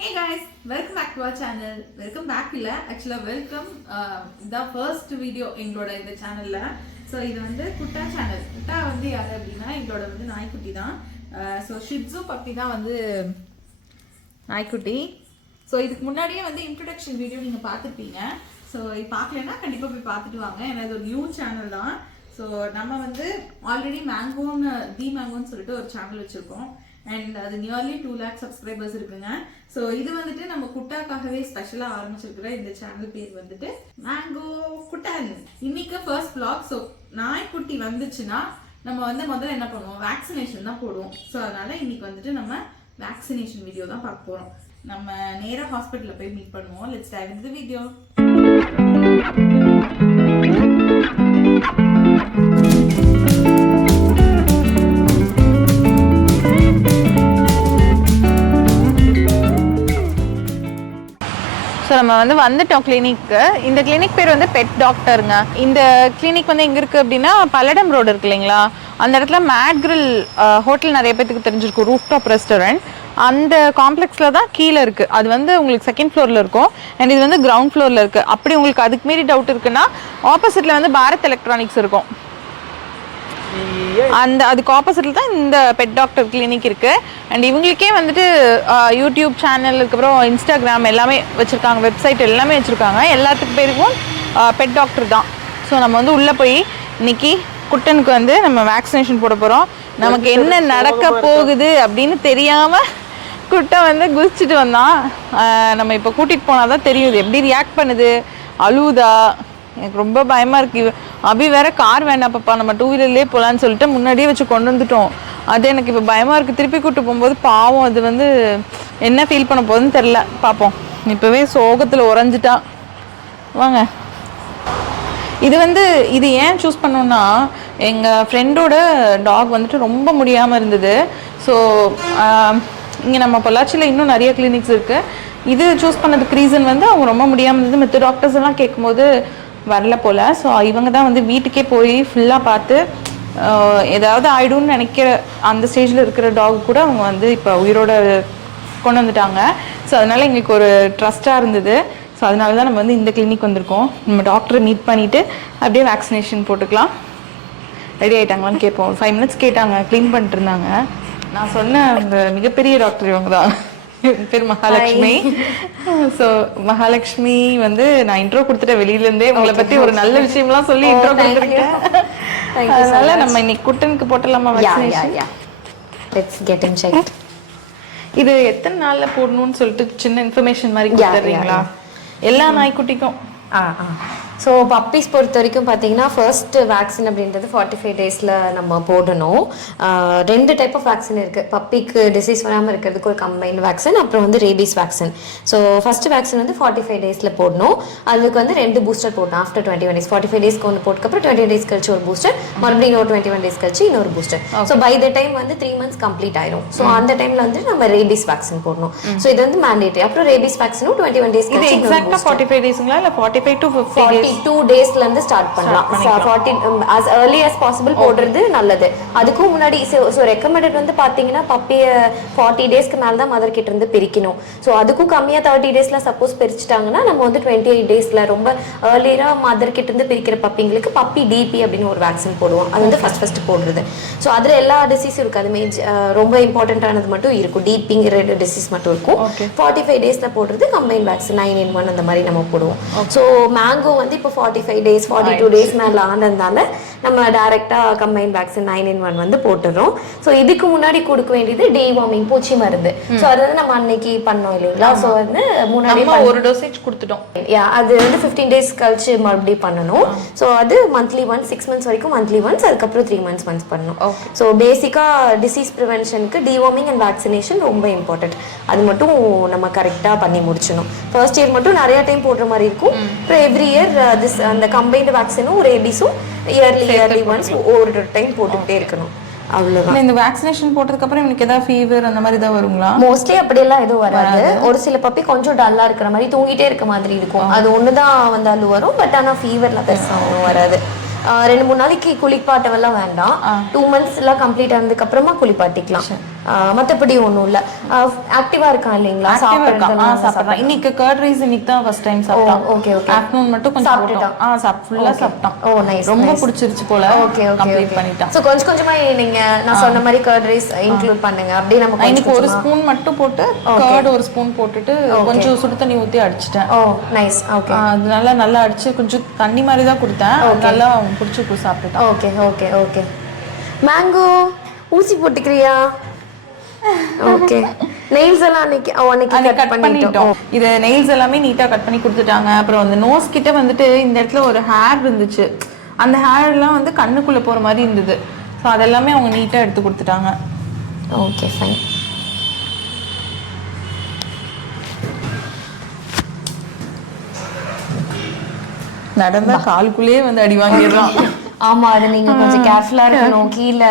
Hey guys, welcome back to our channel. Welcome back இல்ல actually welcome the first video எங்களோட இந்த சேனல்ல. So இது வந்து குட்டா சேனல். குட்டா வந்து யாரு அப்படின்னா எங்களோட வந்து நாய்க்குட்டி தான். ஸோ ஷிட்ஸு பப்பி தான் வந்து நாய்க்குட்டி. ஸோ இதுக்கு முன்னாடியே வந்து இன்ட்ரடக்ஷன் வீடியோ நீங்கள் பார்த்துருப்பீங்க. ஸோ இது பார்க்கலன்னா கண்டிப்பாக போய் பார்த்துட்டு வாங்க. ஏன்னா இது ஒரு நியூ சேனல் தான். ஸோ நம்ம வந்து ஆல்ரெடி மேங்கோன்னு சொல்லிட்டு ஒரு சேனல் வச்சுருக்கோம். அண்ட் அது நியர்லி 2 lakh சப்ஸ்கிரைபர்ஸ் இருக்குங்க. ஸோ இது வந்துட்டு நம்ம குட்டாக்காகவே ஸ்பெஷலாக ஆரம்பிச்சிருக்கிற இந்த சேனல் பேர் வந்துட்டு மேங்கோ குட்டன். இன்னைக்கு ஃபர்ஸ்ட் vlog. ஸோ நாய்க்குட்டி வந்துச்சுன்னா நம்ம வந்து முதல்ல என்ன பண்ணுவோம், வேக்சினேஷன் தான் போடுவோம். ஸோ அதனால இன்னைக்கு வந்துட்டு நம்ம வேக்சினேஷன் வீடியோ தான் பார்க்க போகிறோம். நம்ம நேராக ஹாஸ்பிட்டலில் போய் மீட் பண்ணுவோம். Let's dive into the video. So நம்ம வந்து வந்துட்டோம் கிளினிக்கு. இந்த கிளினிக் பேர் வந்து பெட் டாக்டருங்க. இந்த கிளினிக் வந்து எங்கே இருக்குது அப்படின்னா பல்லடம் ரோடு இருக்கு இல்லைங்களா, அந்த இடத்துல மேட் கிரில் ஹோட்டல் நிறைய பேத்துக்கு தெரிஞ்சிருக்கும், ரூஃப் டாப் ரெஸ்டாரண்ட். அந்த காம்ப்ளெக்ஸில் தான் கீழே இருக்குது. அது வந்து உங்களுக்கு செகண்ட் ஃப்ளோரில் இருக்கும் அண்ட் இது வந்து கிரவுண்ட் ஃப்ளோரில் இருக்குது. அப்படி உங்களுக்கு அதுக்கு மீறி டவுட் இருக்குன்னா ஆப்போசிட்டில் வந்து பாரத் எலக்ட்ரானிக்ஸ் இருக்கும். அதுக்கு ஆப்போசிட்ல தான் இந்த பெட் டாக்டர் கிளினிக் இருக்கு. அண்ட் இவங்களுக்கே வந்துட்டு யூடியூப் சேனல், அதுக்கப்புறம் இன்ஸ்டாகிராம் எல்லாமே வச்சிருக்காங்க, வெப்சைட் எல்லாமே வச்சிருக்காங்க. எல்லாத்துக்கு பேருக்கும் பெட் டாக்டர் தான். ஸோ நம்ம வந்து உள்ள போய் இன்னைக்கு குட்டனுக்கு வந்து நம்ம வேக்சினேஷன் போட போறோம். நமக்கு என்ன நடக்க போகுது அப்படின்னு தெரியாம குட்டை வந்து குதிச்சுட்டு வந்தான். நம்ம இப்போ கூட்டிட்டு போனாதான் தெரியும் இது எப்படி ரியாக்ட் பண்ணுது, அழுவுதா. எனக்கு ரொம்ப பயமாக இருக்குது. அபி வேற கார் வேண்டாம் பாப்பா, நம்ம 2 வீலர்லேயே போகலான்னு சொல்லிட்டு முன்னாடியே வச்சு கொண்டு வந்துட்டோம். அது எனக்கு இப்போ பயமாக இருக்குது. திருப்பி கூப்பிட்டு போகும்போது பாவம் அது வந்து என்ன ஃபீல் பண்ண போகுதுன்னு தெரில. பார்ப்போம். இப்போவே சோகத்தில் உறைஞ்சிட்டா. வாங்க. இது ஏன் சூஸ் பண்ணோன்னா, எங்கள் ஃப்ரெண்டோட டாக் வந்துட்டு ரொம்ப முடியாமல் இருந்தது. ஸோ இங்கே நம்ம பொள்ளாச்சியில் இன்னும் நிறைய கிளினிக்ஸ் இருக்குது. இது சூஸ் பண்ணதுக்கு ரீசன் வந்து அவங்க ரொம்ப முடியாமல் இருந்தது. மற்ற டாக்டர்ஸ் எல்லாம் கேட்கும்போது வரல போல். ஸோ இவங்க தான் வந்து வீட்டுக்கே போய் ஃபுல்லாக பார்த்து ஏதாவது ஆயிடும்னு நினைக்கிற அந்த ஸ்டேஜில் இருக்கிற டாக் கூட அவங்க வந்து இப்போ உயிரோட கொண்டு வந்துட்டாங்க. ஸோ அதனால் எங்களுக்கு ஒரு ட்ரஸ்ட்டாக இருந்தது. ஸோ அதனால தான் நம்ம வந்து இந்த கிளினிக் வந்திருக்கோம். நம்ம டாக்டரை மீட் பண்ணிவிட்டு அப்படியே வேக்சினேஷன் போட்டுக்கலாம். ரெடி ஆகிட்டாங்களான்னு கேட்போம். 5 minutes கேட்டாங்க, க்ளீன் பண்ணிட்டு இருந்தாங்க. நான் சொன்ன அந்த மிகப்பெரிய டாக்டர் இவங்க தான். பேர் மகாலட்சுமி. ஸோ மகாலட்சுமி வந்து நான் இன்ட்ரோ கொடுத்துட்டேன் வெளியிலேருந்தே. உங்களை பற்றி ஒரு நல்ல விஷயம்லாம் சொல்லி இன்ட்ரோ கொடுத்துருக்கேன். அதனால நம்ம இன்னைக்கு குட்டனுக்கு போட்டலாமா vaccination? Let's get in check. இது எத்தனை நாளில் போடணும்னு சொல்லிட்டு சின்ன இன்ஃபர்மேஷன் மாதிரி கொடுத்துட்றீங்களா எல்லா நாய்க்குட்டிக்கும்? ஸோ பப்பீஸ் பொறுத்த வரைக்கும் பார்த்தீங்கன்னா ஃபர்ஸ்ட் வேக்சின் அப்படின்றது 45 டேஸில் நம்ம போடணும். 2 டைப் ஆஃப் வேக்சின் இருக்குது. பப்பிக்கு டிசீஸ் வராமல் இருக்கிறதுக்கு ஒரு கம்பைன்ட் வேக்சின், அப்புறம் வந்து rabies vaccine. So first vaccine வந்து 45 டேஸில் போடணும். அதுக்கு வந்து 2 பூஸ்டர் போடணும். ஆஃப்டர் 21 டேஸ் 45 டேஸ்க்கு ஒன்று போட்டுக்கப்புறம் 21 டேஸ் கழிச்சு ஒரு பூஸ்டர், மறுபடியும் இன்னொரு 21 டேஸ் கழிச்சு இன்னொரு booster. So by the time வந்து 3 months கம்ப்ளீட் ஆயிரும். ஸோ அந்த டைமில் வந்து நம்ம ரேபீஸ் வேக்சின் போடணும். ஸோ இது வந்து மேண்டேட்டரி. அப்புறம் ரேபீஸ் வேக்சினும் 21 டேஸ் கழிச்சு. எக்ஸாக்டாக 45 டேஸ்ங்களா இல்லை 45 to 50 42 டேஸ்ல இருந்து ஸ்டார்ட் பண்ணலாம். 40 as early as possible போடுறது நல்லது. அதுக்கும் முன்னாடி ஸோ ரெக்கமெண்டட் வந்து பாத்தீங்கன்னா பப்பிய 40 டேஸ்க்கு மேல தான் மதர் கிட்ட இருந்து பிரிக்கணும். ஸோ அதுக்கும் கம்மியா 30 டேஸ்ல சப்போஸ் பிரிச்சுட்டாங்கன்னா நம்ம வந்து 28 டேஸ்ல ரொம்ப ஏர்லியரா மதர் கிட்ட இருந்து பிரிக்கிற பப்பிங்களுக்கு பப்பி டிபி அப்படின்னு ஒரு வேக்சின் போடுவோம். அது வந்து ஃபர்ஸ்ட் போடுறது. ஸோ அதுல எல்லா டிசீஸும் இருக்கு. அது ரொம்ப இம்பார்ட்டன்டானது மட்டும் இருக்கும். டிபிங்கிற டிசீஸ் மட்டும் இருக்கும். 45 டேஸ்ல போடுறது கம்பைன் வேக்சின் 9-in-1 அந்த மாதிரி நம்ம போடுவோம். ஸோ மேங்கோ வந்து இப்போ 45 டேஸ் 42 டேஸ் மேல ஆனதுனால நம்ம டைரக்டா கம்பைன் வேக்சின் 9-in-1 வந்து போட்டுறோம். ஸோ இதுக்கு முன்னாடி கொடுக்க வேண்டியது டிவார்மிங், பூச்சி மருந்து. ஸோ அது வந்து நம்ம அன்னைக்கு பண்ணோம் இல்லைங்களா. ஸோ வந்து முன்னாடி ஒரு டோசேஜ் கொடுத்துட்டோம். அது வந்து 15 டேஸ் கழிச்சு மறுபடியும் பண்ணணும். ஸோ அது மந்த்லி ஒன்ஸ், 6 months வரைக்கும் மந்த்லி ஒன்ஸ், அதுக்கப்புறம் 3 months ஒன்ஸ் பண்ணணும். ஸோ பேசிக்கா டிசீஸ் ப்ரிவென்ஷனுக்கு டிவார்மிங் அண்ட் வேக்சினேஷன் ரொம்ப இம்பார்ட்டன்ட். அது மட்டும் நம்ம கரெக்டா பண்ணி முடிச்சணும். ஃபர்ஸ்ட் இயர் மட்டும் நிறைய டைம் போடுற மாதிரி இருக்கும். அப்புறம் எவ்ரி இயர் அந்த கம்பைன்டு வேக்சினும் ரேபீஸும் இயர்லி ஒன்ஸ் ஒரு டைம் போட்டுக்கிட்டே இருக்கணும். அவ்வளவுதான். இந்த வேக்சினேஷன் போட்டதுக்கு அப்புறம் எனக்கு ஏதாவது ஃபீவர் அந்த மாதிரி தான் வருங்களா? மோஸ்ட்லி அப்படியெல்லாம் எதுவும் வராது. ஒரு சில பப்பி கொஞ்சம் டல்லா இருக்கிற மாதிரி, தூங்கிட்டே இருக்க மாதிரி இருக்கும். அது ஒண்ணுதான் வந்தாலும் வரும். பட் ஆனா ஃபீவர்ல பெருசா ஒன்றும் வராது. 2-3 நாளைக்கு குளிப்பாட்டவெல்லாம் வேண்டாம். 2 months எல்லாம் கம்ப்ளீட் ஆனதுக்கு அப்புறமா குளிப்பாட்டிக்கலாம். மற்றபடி ஒன்றும் இல்லை. ஆக்டிவாக இருக்கான் இல்லைங்களா? சாப்பிட்றான். இன்னைக்கு கர்ட் ரைஸ் இன்னைக்கு தான் ஃபர்ஸ்ட் டைம் சாப்பிட்டான். Okay okay. ஆஃப்டர்நூன் மட்டும் கொஞ்சம் சாப்பிட்டுட்டான். ஃபுல்லாக சாப்பிட்டான். ஓ நைஸ். ரொம்ப பிடிச்சிருச்சு போல. Okay okay. கம்ப்ளீட் பண்ணிட்டான். ஸோ கொஞ்சம் கொஞ்சமாக நீங்கள் நான் சொன்ன மாதிரி கர்ட் ரைஸ் இன்க்ளூட் பண்ணுங்க. அப்படியே நம்ம இன்னைக்கு ஒரு ஸ்பூன் மட்டும் போட்டு கர்ட் ஒரு ஸ்பூன் போட்டுட்டு கொஞ்சம் சுடு தண்ணி ஊற்றி அடிச்சிட்டேன். ஓ நைஸ். ஓகே. அதனால நல்லா அடிச்சு கொஞ்சம் தண்ணி மாதிரி தான் கொடுத்தேன். நல்லா பிடிச்சி சாப்பிட்டுட்டான். Okay okay okay. மேங்கோ ஊசி போட்டுக்கிறியா? ஓகே. நெயில்ஸ் எல்லாம் அன்னைக்கு கட் பண்ணிட்டோம். இது நெயில்ஸ் எல்லாமே நீட்டா கட் பண்ணி கொடுத்துட்டாங்க. அப்புறம் அந்த நோஸ் கிட்ட வந்துட்டு இந்த இடத்துல ஒரு ஹேர் இருந்துச்சு. அந்த ஹேர் எல்லாம் வந்து கண்ணுக்குள்ள போற மாதிரி இருந்தது. ஸோ அதெல்லாமே அவங்க நீட்டா எடுத்து கொடுத்துட்டாங்க. Okay fine. நடந்தா காலுக்குள்ளேயே வந்து அடி வாங்கிடுறான். ஆமா, அது நீங்க கொஞ்சம் கேர்ஃபுல்லா இருக்கணும். கீழே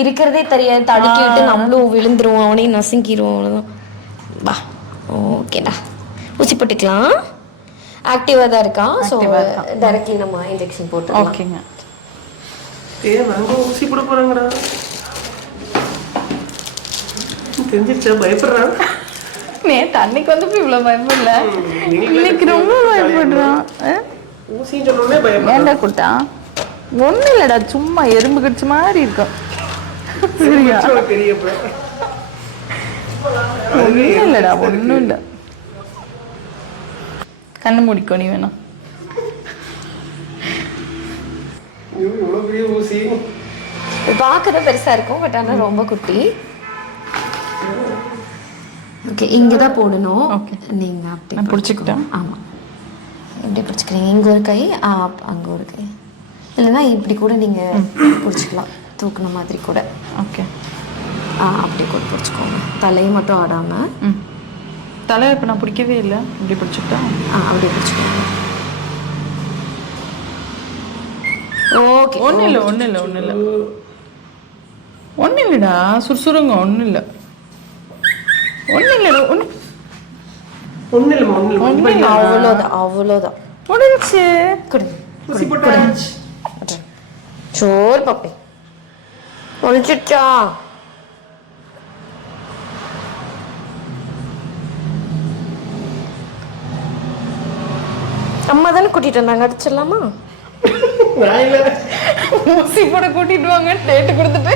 இருக்கிறதே தெரியாது, தடுக்கி விட்டு நம்மளும் விழுந்துருவோம், அவனையும் நசுங்கிடுவோம். அவ்வளோதான். வா ஓகேடா, ஊசி போட்டுக்கலாம். ஆக்டிவா தான் இருக்கான். ஸோ டைரக்ட்லி நம்ம இன்ஜெக்ஷன் போட்டுக்கலாம். ஓகேங்க. ஊசி போட போறாங்கடா. தெரிஞ்சிருச்சா? பயப்படுறான். நேற்று அன்னைக்கு வந்து இவ்வளவு பயப்படல, இன்னைக்கு ரொம்ப பயப்படுறான். ஊசின்னு சொன்னோடனே பயப்படுறான். ஏன்டா குட்டா? ஒன்றும் இல்லைடா, சும்மா எறும்பு கடிச்ச மாதிரி இருக்கும். சரியா? ஒன்றும் இல்லைடா, ஒன்றும் இல்லை. கண்ணு மூடிக்கோ நீ வேணா. ஊசி பார்க்கறது பெருசா இருக்கும், பட் ஆனால் ரொம்ப குட்டி. ஓகே, இங்கே தான் போடணும். ஓகே, நீங்கள் அப்படி நான் பிடிச்சிக்கிட்டேன். ஆமாம், எப்படி பிடிச்சிக்கிறீங்க? இங்கே ஒரு கை, அங்கே ஒரு கை, இல்லைன்னா இப்படி கூட நீங்கள் பிடிச்சிக்கலாம், தூக்குன மாதிரி கூட. ஓகே, அப்படி கூட பிடிச்சிக்கோங்க, தலையை மட்டும் ஆடாமல். தலை இப்போ நான் பிடிக்கவே இல்லை, இப்படி பிடிச்சிக்கிட்டேன். அப்படியே பிடிச்சிக்கோங்க. ஓகே, ஒன்றும் இல்லை, ஒன்றும் இல்லை, ஒன்றும் இல்லை, ஒன்றும் இல்லைடா, சுறுசுறுங்க, ஒன்றும் இல்லை, ஒன்றும் இல்லைடா, ஒன்றும் இல்லை, அவ்வளோதான், அவ்வளோதான் முடிஞ்சு. கொடுங்க. சோறு பாப்பே ஒழிச்சிட்டா. அம்மா தானே கூட்டிட்டு வந்தாங்க, அடிச்சிடலாமா? ஊசி போட கூட்டிட்டு வாங்க டேட்டு கொடுத்துட்டு.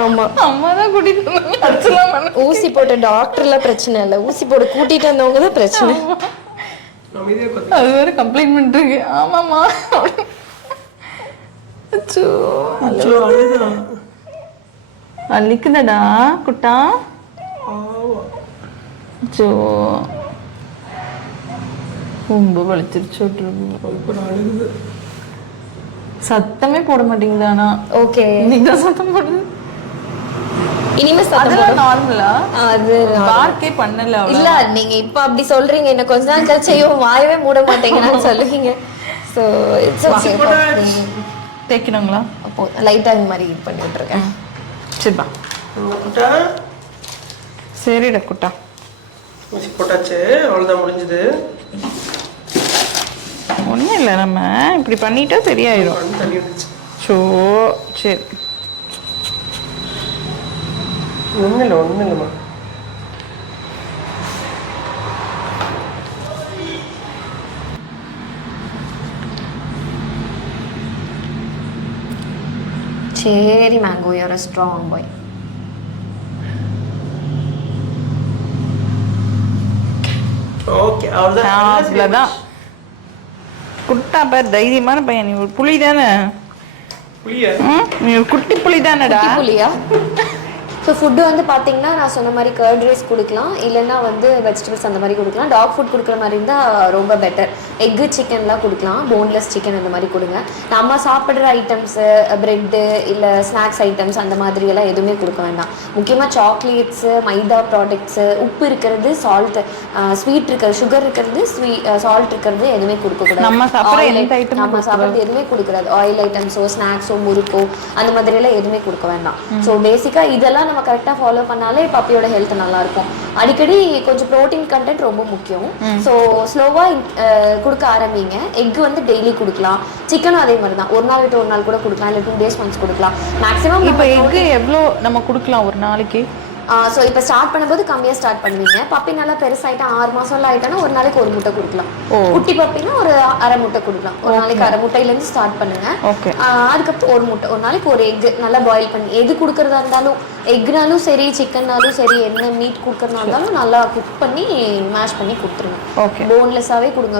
ஆமா, அம்மா தான் கூட்டிட்டு வந்தாங்க, அடிச்சலாம். ஊசி போட்ட டாக்டர்லாம் பிரச்சனை இல்லை, ஊசி போட கூட்டிட்டு வந்தவங்க தான் பிரச்சனை. அது வேற கம்ப்ளைண்ட் பண்ணிருக்கு. ஆமாமா, அள்ளிக்குதடா குட்டா. ரொம்ப வலிச்சிருச்சு. சத்தமே போட மாட்டேங்குதானா? ஓகே, நீங்க சத்தம் போடுது. இனிமே சத்தம் நார்மலா அது பார்க்கே பண்ணல. இல்ல, நீங்க இப்ப அப்படி சொல்றீங்க, என்ன கொஞ்ச நாள் கழிச்சு ஐயோ வாயவே மூட மாட்டேங்கன்னு சொல்லுவீங்க. So it's okay. தேய்க்கணுங்களா? அப்போ லைட்டா இந்த மாதிரி இது பண்ணி விட்டுருக்கேன். சரிப்பா குட்டா. சரிடா குட்டா, ஊசி போட்டாச்சு, அவ்வளோதான், முடிஞ்சது. ஒன்றும் இல்லை, நம்ம இப்படி பண்ணிட்டா சரியாயிடும். தண்ணி வந்துச்சு. ஸோ சரி, ஒன்றும் இல்லை, ஒன்றும் இல்லைம்மா. சரி mango, you are a strong boy. Okay, அவ்வளோதான். குட்டா பேர் தைரியமான பையன். நீ ஒரு புலி தானே? புளியா? நீ ஒரு குட்டி புலி தானடா? புலியா? ஸோ ஃபுட்டு வந்து பார்த்தீங்கன்னா நான் சொன்ன மாதிரி கர்ட் ரைஸ் கொடுக்கலாம், இல்லைன்னா வந்து வெஜிடபிள்ஸ் அந்த மாதிரி கொடுக்கலாம். டாக் ஃபுட் கொடுக்குற மாதிரி இருந்தால் ரொம்ப பெட்டர். எக்கு சிக்கன்லாம் கொடுக்கலாம், போன்லெஸ் சிக்கன் அந்த மாதிரி கொடுங்க. நம்ம சாப்பிட்ற ஐட்டம்ஸு, ப்ரெட்டு இல்லை ஸ்நாக்ஸ் ஐட்டம்ஸ் அந்த மாதிரியெல்லாம் எதுவுமே கொடுக்க வேண்டாம். முக்கியமாக சாக்லேட்ஸு, மைதா ப்ராடக்ட்ஸு, உப்பு இருக்கிறது, சால்ட்டு, ஸ்வீட் இருக்கிறது, சுகர் இருக்கிறது, சால்ட் இருக்கிறது எதுவுமே கொடுக்கக்கூடாது. நம்ம சாப்பிட்றது எதுவுமே கொடுக்குறாது. ஆயில் ஐட்டம்ஸோ ஸ்நாக்ஸோ முறுக்கோ அந்த மாதிரியெல்லாம் எதுவுமே கொடுக்க வேண்டாம். ஸோ பேசிக்காக இதெல்லாம் நம்ம கரெக்டாக ஃபாலோ பண்ணாலே பப்பியோட ஹெல்த் நல்லாயிருக்கும். அடிக்கடி கொஞ்சம் ப்ரோட்டீன் கண்டென்ட் ரொம்ப முக்கியம். ஸோ ஸ்லோவாக கொடுக்க ஆரம்பிங்க. எக் வந்து டெய்லி கொடுக்கலாம், சிக்கனும் அதே மாதிரி தான், ஒரு நாள் விட்டு ஒரு நாள் கூட கொடுக்கலாம், இல்லை 2 days ஒன்ஸ் கொடுக்கலாம் மேக்ஸிமம். இப்போ எக் எவ்வளோ நம்ம கொடுக்கலாம் ஒரு நாளைக்கு? ஸோ இப்போ ஸ்டார்ட் பண்ணும்போது கம்மியாக ஸ்டார்ட் பண்ணுவீங்க. பப்பி நல்லா பெருசாயிட்டா 6 மாசம்ல ஆயிட்டானா ஒரு நாளைக்கு 1 முட்டை கொடுக்கலாம். குட்டி பப்பினா ஒரு அரை முட்டை கொடுக்கலாம். ஒரு நாளைக்கு அரை முட்டையிலேருந்து ஸ்டார்ட் பண்ணுங்க. அதுக்கப்புறம் ஒரு முட்டை, ஒரு நாளைக்கு ஒரு எக் நல்லா பாயில் பண்ணி, எது கொடுக்கறதா இருந்தாலும் எக்னாலும் சரி சிக்கன்னாலும் சரி என்ன மீட் கொடுக்கறதா இருந்தாலும் நல்லா குக் பண்ணி மேஷ் பண்ணி கொடுத்துருங்க. போன்லெஸ்ஸாவே கொடுங்க.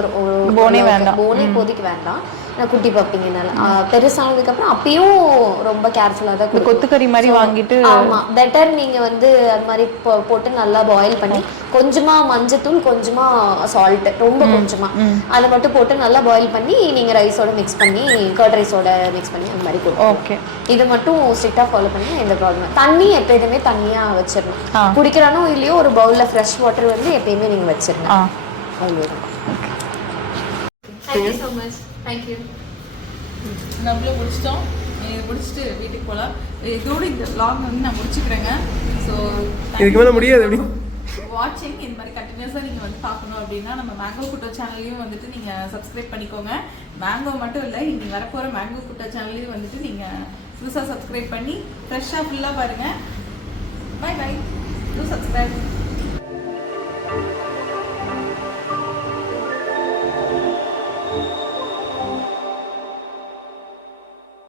போனே இப்போதைக்கு வேண்டாம். குட்டி பப்பிங்கனால பெருசானதுக்கு அப்புறம் அப்பயும் ரொம்ப கேர்ஃபுல்லா தான் கொத்துக்கறி மாதிரி வாங்கிட்டு. ஆமா, பெட்டர் நீங்க வந்து அது மாதிரி போட்டு நல்லா பாயில் பண்ணி கொஞ்சமா மஞ்சத்தூள் கொஞ்சமா சால்ட் ரொம்ப கொஞ்சமா அதை மட்டும் போட்டு நல்லா பாயில் பண்ணி நீங்க ரைஸோட மிக்ஸ் பண்ணி கர்ட் ரைஸோட மிக்ஸ் பண்ணி அந்த மாதிரி கொடுங்க. ஓகே, இது மட்டும் ஸ்ட்ரிக்டா ஃபாலோ பண்ணி எந்த ப்ராப்ளம். தண்ணி எப்பயுமே தண்ணியா வச்சிடணும். குடிக்கிறானோ இல்லையோ ஒரு பவுல்ல ஃப்ரெஷ் வாட்டர் வந்து எப்பயுமே நீங்க வச்சிருங்க. அவ்வளவுதான். Thank you so much. Thank you. நம்மளே முடிச்சிட்டோம். இது முடிச்சுட்டு வீட்டுக்கு போகலாம். இதோட இந்த vlog வந்து நான் முடிச்சுக்கிறேங்க. ஸோ இதுக்கு மேலே முடியாது அப்படி வாட்சிங். இந்த மாதிரி கண்டினியூஸாக நீங்கள் வந்து பார்க்கணும் அப்படின்னா நம்ம மேங்கோ குட்டோ சேனல்லையும் வந்துட்டு நீங்கள் சப்ஸ்கிரைப் பண்ணிக்கோங்க. மேங்கோ மட்டும் இல்லை, இனி வரப்போகிற மேங்கோ குட்டோ சேனல்லையும் வந்துட்டு நீங்கள் புதுசாக சப்ஸ்கிரைப் பண்ணி ஃப்ரெஷ்ஷாக ஃபுல்லாக பாருங்கள். Bye bye. Do subscribe.